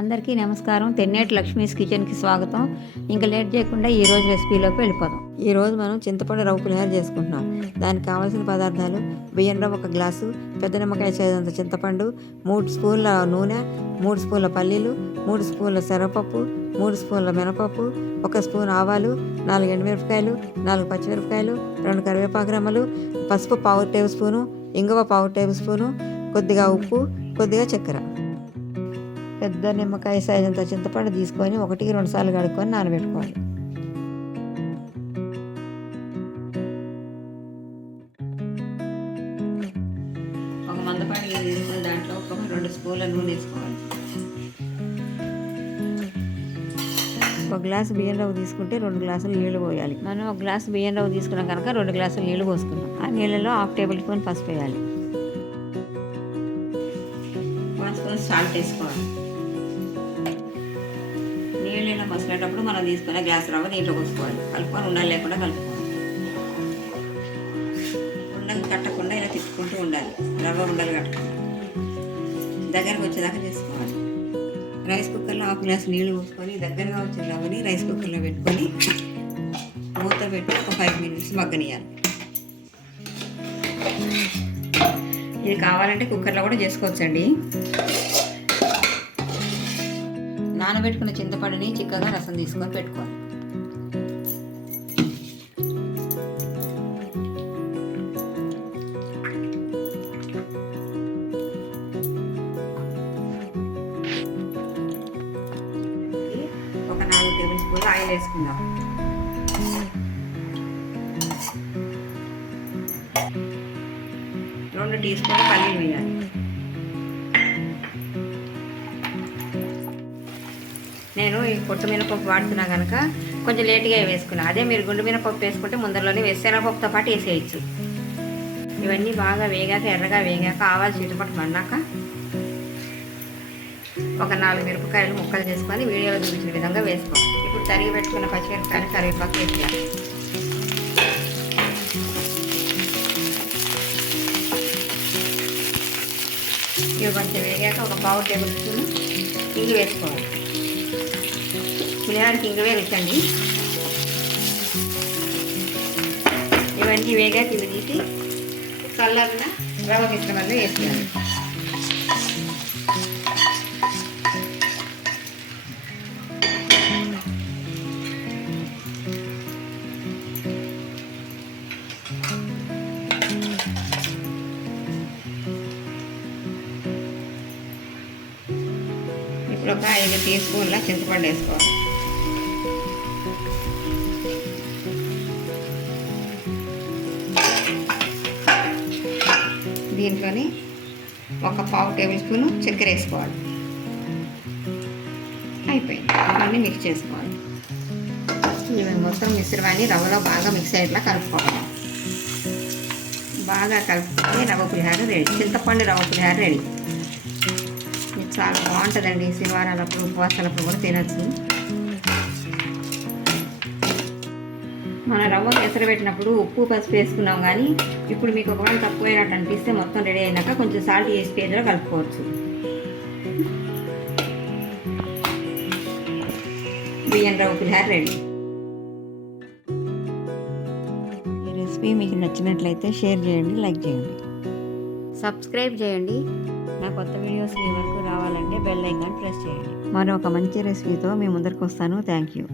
అందరికీ నమస్కారం. తెన్నేటి లక్ష్మీస్ కిచెన్కి స్వాగతం. ఇంకా లేట్ చేయకుండా ఈరోజు రెసిపీలోకి వెళ్ళిపోదాం. ఈరోజు మనం చింతపండు రవ్వ పులిహోర చేసుకుంటున్నాం. దానికి కావాల్సిన పదార్థాలు: బియ్యం రవ్వ 1 గ్లాసు, పెద్ద నిమ్మకాయ సైజంత చింతపండు, 3 స్పూన్ల నూనె, 3 స్పూన్ల పల్లీలు, 3 స్పూన్ల శనగపప్పు, 3 స్పూన్ల మినపప్పు, 1 స్పూన్ ఆవాలు, 4 ఎండుమిరపకాయలు, 4 పచ్చిమిరపకాయలు, 2 కరివేపాకు రెమ్మలు, పసుపు 1/2 టేబుల్ స్పూను, ఇంగువ 1/2 టేబుల్ స్పూను, కొద్దిగా ఉప్పు, కొద్దిగా చక్కెర. పెద్ద నిమ్మకాయ సైజంత చింతపండు తీసుకొని 1-2 సార్లు కడుక్కొని నానబెట్టుకోవాలి. ఒక మందపాటి తీసుకొని దాంట్లో ఒక 2 స్పూన్ల నూనె వేసుకోవాలి. 1 గ్లాసు బియ్యం రవ్వ తీసుకుంటే 2 గ్లాసులు నీళ్లు పోయాలి. మనం 1 గ్లాసు బియ్యం రవ్వ తీసుకున్నాం కనుక 2 గ్లాసులు నీళ్లు పోసుకున్నాం. ఆ నీళ్ళలో 1/2 టేబుల్ స్పూన్ పసుపు వేయాలి. 1 స్పూన్ సాల్ట్ వేసుకోవాలి. నీళ్ళలో మసిలేటప్పుడు మనం తీసుకునే గ్లాస్ రవ్వ నీళ్ళు పోసుకోవాలి. కలుపుకొని ఉండలు లేకుండా కలుపుకోవాలి. ఉండలు కట్టకుండా ఇలా తిప్పుకుంటూ ఉండాలి. రవ్వ ఉండలు కట్టకుండా దగ్గరకు వచ్చేదాకా చేసుకోవాలి. రైస్ కుక్కర్లో 1/2 గ్లాస్ నీళ్ళు పోసుకొని దగ్గరగా వచ్చిన రవ్వని రైస్ కుక్కర్లో పెట్టుకొని మూత పెట్టి ఒక 5 మినిట్స్ మగ్గనియాలి. ఇది కావాలంటే కుక్కర్లో కూడా చేసుకోవచ్చండి. నానబెట్టుకున్న చింతపండుని చిక్కగా రసం తీసుకొని పెట్టుకోవాలి. ఒక 4 టేబుల్ స్పూన్లు ఆయిల్ వేసుకుందాం. రెండు టీ స్పూన్లు పల్లీలు వేయాలి. నేను ఈ పొట్టు మినపప్పు వాడుతున్నా కనుక కొంచెం లేట్గా వేసుకున్నాను. అదే మీరు గుండు మినపప్పు వేసుకుంటే ముందరలోనే శనగపప్పుతో పాటు వేసేయచ్చు. ఇవన్నీ బాగా వేగాక ఎర్రగా వేగాక ఆవాలు చిటపట మన్నాక ఒక 4 మిరపకాయలు ముక్కలు చేసుకొని వీడియోలో చూపించిన విధంగా వేసుకోవాలి. ఇప్పుడు తరిగి పెట్టుకున్న పచ్చిమిరపకాయలు కరివేపాకు వేసేయాలి. ఇవి కొంచెం వేగాక ఒక 1/4 టేబుల్ స్పూన్ ఇంగు వేసుకోవాలి. పులిహోరకి ఇంగువే రుచండి. ఇవన్నీ వేగాక ఇవి తీసి చల్లగా రవ్వ మిశ్రమంలో వేసేయాలి. ఇప్పుడు ఒక 5 టీ స్పూన్ల చింతపండు వేసుకోవాలి. దీంట్లోని ఒక 1/2 టేబుల్ స్పూను చక్కెర వేసుకోవాలి. అయిపోయింది. ఇవన్నీ మిక్స్ చేసుకోవాలి. ఇవి మొత్తం మిశ్రమాన్ని రవ్వలో బాగా మిక్స్ అయ్యేట్లా కలుపుకోవాలి. బాగా కలుపుకొని రవ్వ పులిహోర రెడీ. చింతపండు రవ్వ పులిహోర రెడీ. ఇది చాలా బాగుంటుందండి. శనివారాలప్పుడు ఉపవాసాలప్పుడు కూడా తినచ్చు. మన రవ్వ ఎసరు పెట్టినప్పుడు ఉప్పు పసుపు వేసుకున్నాం, కానీ ఇప్పుడు మీకు ఒకవేళ తక్కువైనట్టు అనిపిస్తే మొత్తం రెడీ అయినాక కొంచెం సాల్ట్ వేసి స్టేజ్లో కలుపుకోవచ్చు. బియ్యం రవ్వ పులిహోర రెడీ. ఈ రెసిపీ మీకు నచ్చినట్లయితే షేర్ చేయండి, లైక్ చేయండి, సబ్స్క్రైబ్ చేయండి. నా కొత్త వీడియోస్ మీ వరకు రావాలంటే బెల్ ఐకాన్ ప్రెస్ చేయండి. మరొక మంచి రెసిపీతో మీ ముందరికి వస్తాను. Thank you.